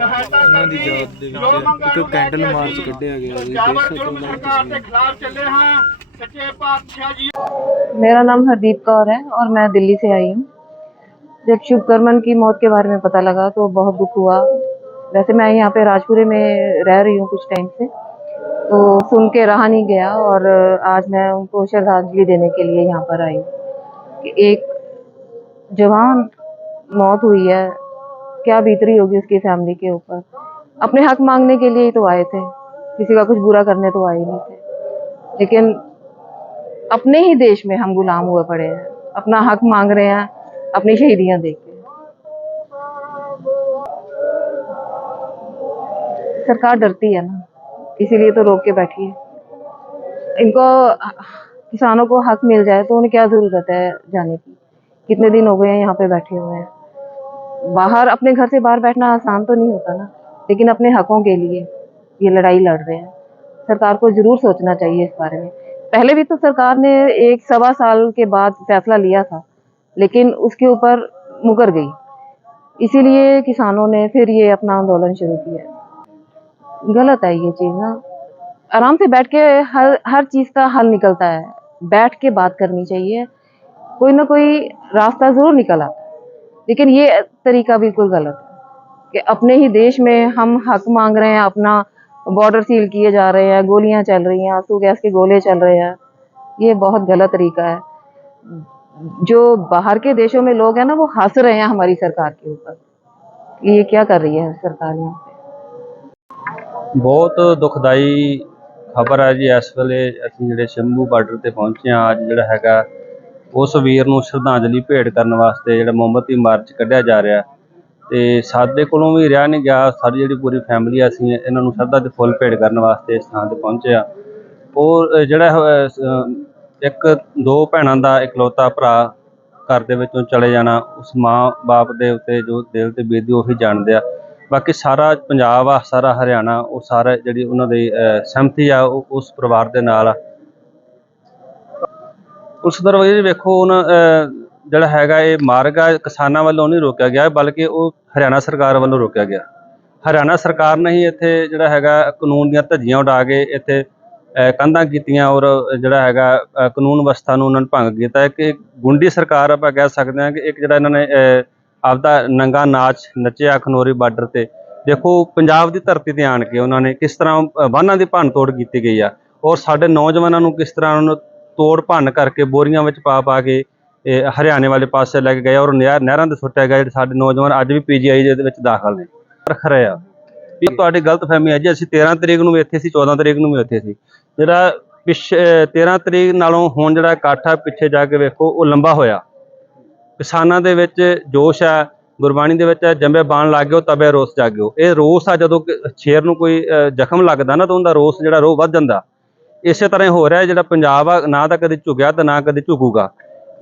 ਉਹਨਾਂ ਦੀ ਯਾਦ ਦੇ ਵਿੱਚ ਇੱਕ ਕੈਂਡਲ ਮਾਰਚ ਕੱਢਿਆ ਗਿਆ ਜੀ ਦੇਸ਼ ਤੋਂ ਸਰਕਾਰ ਦੇ ਖਿਲਾਫ ਚੱਲੇ ਹਾਂ ਸੱਚੇ ਪਾਤਸ਼ਾਹ ਜੀ मेरा नाम हरदीप कौर है और मैं दिल्ली से आई हूँ जब शुभकर्मन की मौत के बारे में पता लगा तो बहुत दुख हुआ वैसे मैं यहाँ पे राजपुरे में रह रही हूँ कुछ टाइम से तो सुन के रहा नहीं गया और आज मैं उनको श्रद्धांजलि देने के लिए यहाँ पर आई हूँ कि एक जवान मौत हुई है क्या बीतरी होगी उसकी फैमिली के ऊपर? अपने हक मांगने के लिए ही तो आए थे। किसी का कुछ बुरा करने तो आए नहीं थे। लेकिन अपने ही देश में हम गुलाम हुए पड़े हैं। अपना हक मांग रहे हैं, अपनी शहीदियाँ देख के सरकार डरती है ना, इसीलिए तो रोक के बैठी है। इनको, किसानों को हक मिल जाए तो उन्हें क्या ज़रूरत है जाने की? कितने दिन हो गए हैं यहाँ पे बैठे हुए हैं? बाहर अपने घर से बाहर बैठना आसान तो नहीं होता ना, लेकिन अपने हकों के लिए ये लड़ाई लड़ रहे हैं। सरकार को ज़रूर सोचना चाहिए इस बारे में। पहले भी तो सरकार ने एक सवा साल के बाद फैसला लिया था, लेकिन उसके ऊपर मुकर गई। इसीलिए किसानों ने फिर ये अपना आंदोलन शुरू किया गलत है ये चीज़ ना। आराम से बैठ के हर हर चीज़ का हल निकलता है। बैठ के बात करनी चाहिए। कोई ना कोई रास्ता ज़रूर निकल। लेकिन ये तरीका बिल्कुल गलत है कि अपने ही देश में हम हक मांग रहे हैं, अपना बॉर्डर सील किए जा रहे हैं, गोलियाँ चल रही हैं, आँसू गैस के गोले चल रहे हैं। ये बहुत गलत तरीका है। जो बाहर के देशों में लोग हैं ना, वो हंस रहे हैं हमारी सरकार के ऊपर ये क्या कर रही है सरकार यहाँ पे। बहुत दुखदाई खबर है जी। इस वे अभी जो शंभू बार्डर से पहुँचे हाँ अज जो है ਉਸ ਵੀਰ ਨੂੰ ਸ਼ਰਧਾਂਜਲੀ ਭੇਟ ਕਰਨ ਵਾਸਤੇ ਜਿਹੜਾ ਮੋਮਬੱਤੀ ਮਾਰਚ ਕੱਢਿਆ ਜਾ ਰਿਹਾ। ਤੇ ਸਾਡੇ ਕੋਲੋਂ ਵੀ ਰਿਹਾ ਨਹੀਂ ਗਿਆ। ਸਾਡੀ ਜਿਹੜੀ ਪੂਰੀ ਫੈਮਿਲੀ ਅਸੀਂ ਇਹਨਾਂ ਨੂੰ ਸ਼ਰਧਾ ਦੇ ਫੁੱਲ ਭੇਟ ਕਰਨ ਵਾਸਤੇ ਇਸ ਥਾਂ ਤੇ ਪਹੁੰਚੇ ਆ ਉਹ ਜਿਹੜਾ ਇੱਕ, ਦੋ ਭੈਣਾਂ ਦਾ ਇਕਲੌਤਾ ਭਰਾ ਘਰ ਦੇ ਵਿੱਚੋਂ ਚਲੇ ਜਾਣਾ, ਉਸ ਮਾਂ ਬਾਪ ਦੇ ਉੱਤੇ ਜੋ ਦਿਲ ਤੇ ਬੀਤਦੀ ਉਹੀ ਜਾਣਦੇ ਆ। ਬਾਕੀ ਸਾਰਾ ਪੰਜਾਬ ਆ, ਸਾਰਾ ਹਰਿਆਣਾ, ਉਹ ਸਾਰਾ ਜਿਹੜੀ ਉਹਨਾਂ ਦੀ ਸਹਿਮਤੀ ਆ, ਉਹ ਉਸ ਪਰਿਵਾਰ ਦੇ ਨਾਲ ਆ। ਉਸ ਦਰਵਾਜ਼ੇ ਵੇਖੋ ਹੁਣ ਅਹ, ਜਿਹੜਾ ਹੈਗਾ ਇਹ ਮਾਰਗ ਆ ਕਿਸਾਨਾਂ ਵੱਲੋਂ ਨਹੀਂ ਰੋਕਿਆ ਗਿਆ ਬਲਕਿ ਉਹ ਹਰਿਆਣਾ ਸਰਕਾਰ ਵੱਲੋਂ ਰੋਕਿਆ ਗਿਆ। ਹਰਿਆਣਾ ਸਰਕਾਰ ਨੇ ਹੀ ਇੱਥੇ ਜਿਹੜਾ ਹੈਗਾ ਕਾਨੂੰਨ ਦੀਆਂ ਧੱਜੀਆਂ ਉਡਾ ਕੇ ਇੱਥੇ ਕੰਧਾਂ ਕੀਤੀਆਂ ਔਰ ਜਿਹੜਾ ਹੈਗਾ ਕਾਨੂੰਨ ਵਿਵਸਥਾ ਨੂੰ ਉਹਨਾਂ ਨੇ ਭੰਗ ਕੀਤਾ। ਇੱਕ ਗੁੰਡੀ ਸਰਕਾਰ ਆਪਾਂ ਕਹਿ ਸਕਦੇ ਹਾਂ ਕਿ ਇੱਕ ਜਿਹੜਾ ਇਹਨਾਂ ਨੇ ਅਹ, ਆਪਦਾ ਨੰਗਾ ਨਾਚ ਨੱਚਿਆ ਖਨੋਰੀ ਬਾਰਡਰ ਤੇ। ਦੇਖੋ ਪੰਜਾਬ ਦੀ ਧਰਤੀ ਤੇ ਆਣ ਕੇ ਉਹਨਾਂ ਨੇ ਕਿਸ ਤਰ੍ਹਾਂ ਵਾਹਨਾਂ ਦੀ ਭੰਨ ਤੋੜ ਕੀਤੀ ਗਈ ਆ। ਔਰ ਸਾਡੇ ਨੌਜਵਾਨਾਂ ਨੂੰ ਕਿਸ ਤਰ੍ਹਾਂ ਉਹਨਾਂ ਨੂੰ ਤੋੜ ਭੰਨ ਕਰਕੇ ਬੋਰੀਆਂ ਵਿੱਚ ਪਾ ਪਾ ਕੇ ਇਹ ਹਰਿਆਣੇ ਵਾਲੇ ਪਾਸੇ ਲੈ ਕੇ ਗਏ ਔਰ ਨਹਿਰ ਨਹਿਰਾਂ ਦੇ ਸੁੱਟਿਆ ਗਿਆ ਜਿਹੜੇ ਸਾਡੇ ਨੌਜਵਾਨ ਅੱਜ ਵੀ ਪੀਜੀਆਈ ਦੇ ਵਿੱਚ ਦਾਖਲ ਨੇ। ਰੱਖ ਰਹੇ ਆ। ਇਹ ਤੁਹਾਡੀ ਗਲਤਫਹਿਮੀ ਹੈ ਜੀ ਅਸੀਂ 13 ਤਰੀਕ ਨੂੰ ਵੀ ਇੱਥੇ ਸੀ 14 ਤਰੀਕ ਨੂੰ ਵੀ ਇੱਥੇ ਸੀ। ਜਿਹੜਾ ਪਿਛ 13 ਤਰੀਕ ਨਾਲੋਂ ਹੁਣ ਜਿਹੜਾ ਇਕੱਠ ਆ ਪਿੱਛੇ ਜਾ ਕੇ ਵੇਖੋ ਉਹ ਲੰਬਾ ਹੋਇਆ। ਕਿਸਾਨਾਂ ਦੇ ਵਿੱਚ ਜੋਸ਼ ਹੈ ਗੁਰਬਾਣੀ ਦੇ ਵਿੱਚ ਹੈ, ਜੰਬੇ ਬਾਣ ਲੱਗ ਗਿਓ ਤਬੇ ਰੋਸ ਜਾਗਿਓ। ਇਹ ਰੋਸ ਆ ਜਦੋਂ ਸ਼ੇਰ ਨੂੰ ਕੋਈ ਜ਼ਖਮ ਲੱਗਦਾ ਨਾ ਤਾਂ ਉਹਦਾ ਰੋਸ ਜਿਹੜਾ ਰੋਹ ਵੱਧ ਜਾਂਦਾ। ਇਸੇ ਤਰ੍ਹਾਂ ਹੀ ਹੋ ਰਿਹਾ ਜਿਹੜਾ ਪੰਜਾਬ ਆ, ਨਾ ਤਾਂ ਕਦੇ ਝੁਕਿਆ ਤੇ ਨਾ ਕਦੇ ਝੁਕੂਗਾ।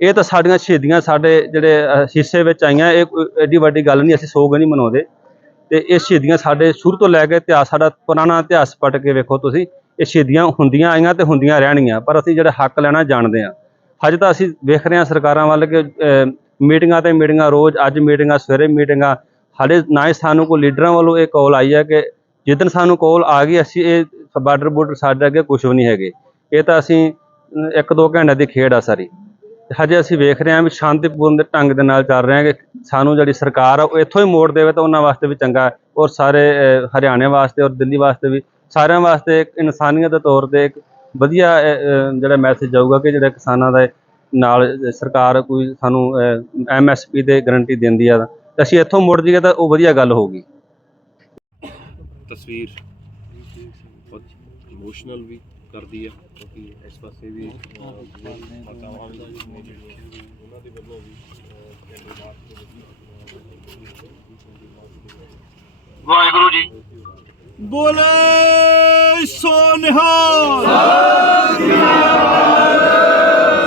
ਇਹ ਤਾਂ ਸਾਡੀਆਂ ਸ਼ਹੀਦੀਆਂ ਸਾਡੇ ਜਿਹੜੇ ਹਿੱਸੇ ਵਿੱਚ ਆਈਆਂ, ਇਹ ਕੋਈ ਐਡੀ ਵੱਡੀ ਗੱਲ ਨਹੀਂ, ਅਸੀਂ ਸੋਗ ਨਹੀਂ ਮਨਾਉਂਦੇ। ਤੇ ਇਹ ਸ਼ਹੀਦੀਆਂ ਸਾਡੇ ਸ਼ੁਰੂ ਤੋਂ ਲੈ ਕੇ ਇਤਿਹਾਸ, ਸਾਡਾ ਪੁਰਾਣਾ ਇਤਿਹਾਸ ਪੜ੍ਹ ਕੇ ਵੇਖੋ ਤੁਸੀਂ, ਇਹ ਸ਼ਹੀਦੀਆਂ ਹੁੰਦੀਆਂ ਆਈਆਂ ਤੇ ਹੁੰਦੀਆਂ ਰਹਿਣਗੀਆਂ, ਪਰ ਅਸੀਂ ਜਿਹੜਾ ਹੱਕ ਲੈਣਾ ਜਾਣਦੇ ਹਾਂ। ਹਜੇ ਤਾਂ ਅਸੀਂ ਵੇਖ ਰਹੇ ਹਾਂ ਸਰਕਾਰਾਂ ਵੱਲ ਕਿ ਮੀਟਿੰਗਾਂ ਤੇ ਮੀਟਿੰਗਾਂ, ਰੋਜ਼ ਅੱਜ ਮੀਟਿੰਗਾਂ, ਸਵੇਰੇ ਮੀਟਿੰਗਾਂ, ਹਾਲੇ ਨਾ ਹੀ ਸਾਨੂੰ ਕੋਈ ਲੀਡਰਾਂ ਵੱਲੋਂ ਇਹ ਕਾਲ ਆਈ ਹੈ ਕਿ ਜਿੱਦਣ ਸਾਨੂੰ ਕਾਲ ਆ ਗਈ, ਅਸੀਂ ਇਹ ਬਾਰਡਰ ਬੋਰਡਰ ਸਾਡੇ ਅੱਗੇ ਕੁਝ ਵੀ ਨਹੀਂ ਹੈਗੇ। ਇਹ ਤਾਂ ਅਸੀਂ ਇੱਕ ਦੋ ਘੰਟੇ ਦੀ ਖੇਡ ਆ ਸਾਰੀ। ਹਜੇ ਅਸੀਂ ਵੇਖ ਰਹੇ ਹਾਂ ਵੀ ਸ਼ਾਂਤੀਪੂਰਨ ਦੇ ਢੰਗ ਦੇ ਨਾਲ ਚੱਲ ਰਹੇ ਹਾਂ ਕਿ ਸਾਨੂੰ ਜਿਹੜੀ ਸਰਕਾਰ ਆ, ਉਹ ਇੱਥੋਂ ਹੀ ਮੋੜ ਦੇਵੇ ਤਾਂ ਉਹਨਾਂ ਵਾਸਤੇ ਵੀ ਚੰਗਾ ਔਰ ਸਾਰੇ ਹਰਿਆਣੇ ਵਾਸਤੇ ਔਰ ਦਿੱਲੀ ਵਾਸਤੇ ਵੀ, ਸਾਰਿਆਂ ਵਾਸਤੇ ਇੱਕ ਇਨਸਾਨੀਅਤ ਦੇ ਤੌਰ ਤੇ ਇੱਕ ਵਧੀਆ ਜਿਹੜਾ ਮੈਸੇਜ ਜਾਊਗਾ ਕਿ ਜਿਹੜਾ ਕਿਸਾਨਾਂ ਦਾ ਨਾਲ ਸਰਕਾਰ ਕੋਈ ਸਾਨੂੰ ਐਮਐਸਪੀ ਦੇ ਗਾਰੰਟੀ ਦਿੰਦੀ ਆ ਤਾਂ। ਅਸੀਂ ਇੱਥੋਂ ਮੁੜ ਜਾਈਏ ਤਾਂ ਉਹ ਵਧੀਆ ਗੱਲ ਹੋਊਗੀ। ਤਸਵੀਰ। ਇਮੋਸ਼ਨਲ ਵੀ ਕਰਦੀ ਆ ਕਿਉਂਕਿ ਇਸ ਪਾਸੇ ਵੀ ਅਹ, ਮਾਤਾਵਾਂ ਵੀ ਨੇ ਜਿਹੜੀਆਂ ਉਹਨਾਂ ਦੇ ਵੱਲੋਂ ਵੀ ਅਹ, ਪਿੰਡ ਮਾਰਚ ਦੇ ਵਿੱਚ ਵਾਹਿਗੁਰੂ ਜੀ। ਬੋਲੇ ਸੋ ਨਿਹਾਲ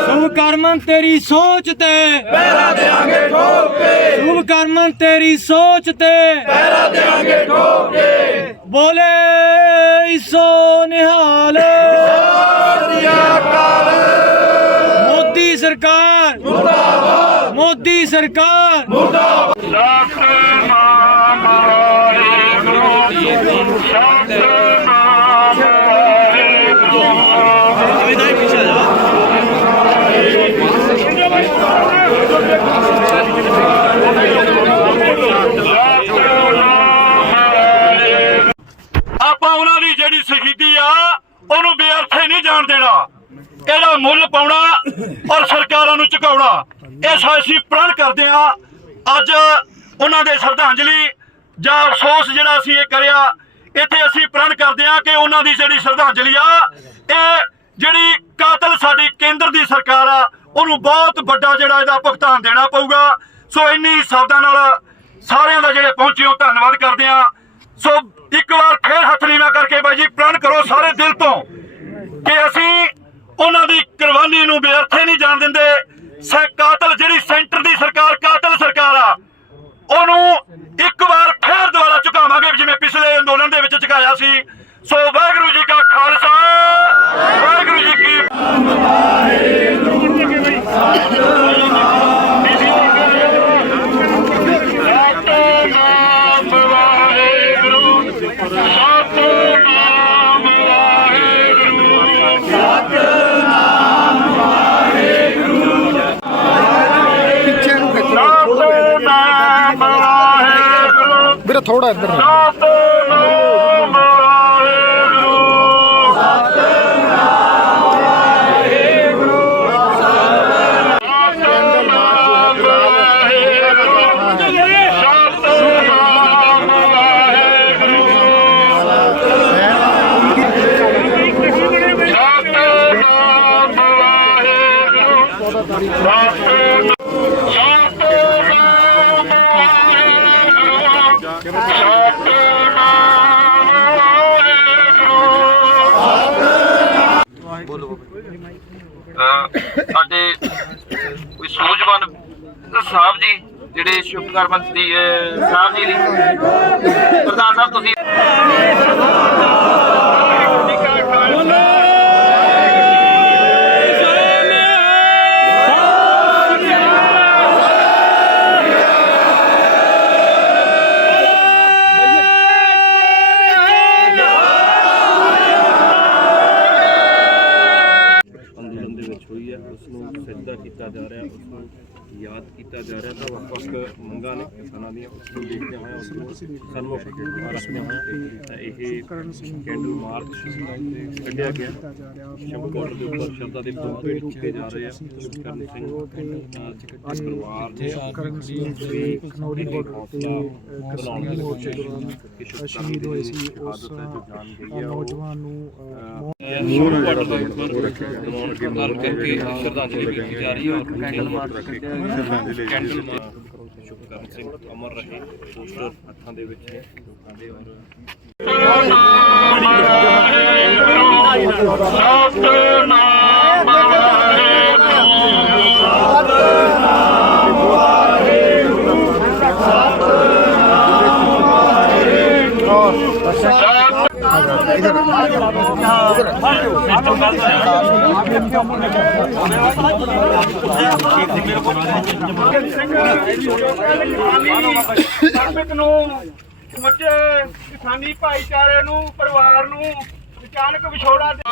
ਸੁਭ ਕਰਮਨ ਤੇਰੀ ਸੋਚ ਤੇ ਪਹਿਰਾ ਦੇਾਂਗੇ ਠੋਕ ਕੇ ਸੁਭ ਕਰਮਨ ਤੇਰੀ ਸੋਚ ਤੇ ਪਹਿਰਾ ਦੇਾਂਗੇ ਠੋਕ ਕੇ ਬੋਲੇ ਜਾਣ ਦੇਣਾ। ਇਹਦਾ ਮੁੱਲ ਪਾਉਣਾ ਔਰ ਸਰਕਾਰਾਂ ਨੂੰ ਝੁਕਾਉਣਾ ਇਹ ਸਾਸੀ ਪ੍ਰਣ ਕਰਦੇ ਆ ਅੱਜ ਉਹਨਾਂ ਦੇ ਸ਼ਰਧਾਂਜਲੀ ਜਾਂ ਅਫਸੋਸ ਜਿਹੜਾ ਅਸੀਂ ਇਹ ਕਰਿਆ, ਇੱਥੇ ਅਸੀਂ ਪ੍ਰਣ ਕਰਦੇ ਆ ਕਿ ਉਹਨਾਂ ਦੀ ਜਿਹੜੀ ਸ਼ਰਧਾਂਜਲੀ ਆ, ਇਹ ਜਿਹੜੀ ਕਾਤਲ ਸਾਡੀ ਕੇਂਦਰ ਦੀ ਸਰਕਾਰ ਆ, ਉਹਨੂੰ ਬਹੁਤ ਵੱਡਾ ਜਿਹੜਾ ਇਹਦਾ ਭੁਗਤਾਨ ਦੇਣਾ ਪਊਗਾ। ਸੋ ਇੰਨੀ ਸ਼ਬਦਾਂ ਨਾਲ ਸਾਰਿਆਂ ਦਾ ਜਿਹੜੇ ਪਹੁੰਚੇ ਹੋ, ਧੰਨਵਾਦ ਕਰਦੇ ਆ ਸੋ ਇੱਕ ਵਾਰ ਫੇਰ ਹੱਥ ਨੀਵਾ ਕਰਕੇ ਬਾਈ ਜੀ, ਪ੍ਰਣ ਕਰੋ ਸਾਰੇ ਦਿਲ ਤੋਂ। ਕਿ ਅਸੀਂ ਉਹਨਾਂ ਦੀ ਕੁਰਬਾਨੀ ਨੂੰ ਬੇਅਰਥੇ ਨਹੀਂ ਜਾਣ ਦਿੰਦੇ। ਸੈ ਕਾਤਲ ਜਿਹੜੀ ਸੈਂਟਰ ਦੀ ਵਾਹਿਗੁਰੂ ਥੋੜਾ ਇੱਧਰ ਨੂੰ। ਸਤਨਾਮ ਵਾਹਿਗੁਰੂ ਸਤਨਾਮ ਵਾਹਿਗੁਰੂ ਸਤਨਾਮ ਸਤਨਾਮ ਵਾਹਿਗੁਰੂ ਸਤਨਾਮ ਸਾਡੇ ਕੋਈ ਸੂਝਵਾਨ ਸਾਹਿਬ ਜੀ ਜਿਹੜੇ ਸ਼ੁਭਕਰਮ ਦੀ ਅਹ, ਸਾਹਿਬ ਜੀ ਲਈ। ਪ੍ਰਧਾਨ ਸਾਹਿਬ ਤੁਸੀਂ ਨੇ ਕਿਸਾਨਾਂ ਦੀਆਂ। ਉਸ ਨੂੰ ਦੇਖਦੇ ਹੋਏ ਉਸ ਨੂੰ ਸਨਮੁਖ ਰੱਖਦੇ ਹੋਏ ਤਾਂ ਇਹ ਕੈਂਡਲ ਮਾਰਚ ਕੱਢਿਆ ਗਿਆ। ਸ਼ੰਭੂ ਬਾਰਡਰ ਦੇ ਉੱਪਰ ਸ਼ਰਧਾ ਦੇ ਵੀ ਚੁੱਕੇ ਜਾ ਰਹੇ ਆ। ਕਰਨ ਸਿੰਘ ਅਹ, ਪਰਿਵਾਰ ਦੇ ਕਰਨ ਸਿੰਘ ਦੇ ਖਨੌਰੀ ਬਾਰਡਰ ਤੇ ਅਹ, ਕਸ਼ਮੀਰ ਮੋਰਚੇ ਦੌਰਾਨ ਸ਼ਹੀਦ ਹੋਏ ਸੀ ਉਸ ਨੌਜਵਾਨ ਨੂੰ ਅਹ, ਮੌਤ ਕਰਕੇ ਸ਼ਰਧਾਂਜਲੀ ਦਿੱਤੀ ਜਾ ਰਹੀ ਹੈ ਔਰ candle march candle march Shubhkaran Singh ਅਮਰ ਰਹੇ ਪੋਸਟਰ ਹੱਥਾਂ ਦੇ ਵਿੱਚ ਨੇ ਲੋਕਾਂ ਦੇ ਔਰ ਸਤਨਾਮ ਵਾਹਿਗੁਰੂ ਸਰਬਤ ਨੂੰ ਸਮੁੱਚੇ ਕਿਸਾਨੀ ਭਾਈਚਾਰੇ ਨੂੰ ਪਰਿਵਾਰ ਨੂੰ ਅਚਾਨਕ ਵਿਛੋੜਾ ਦੇ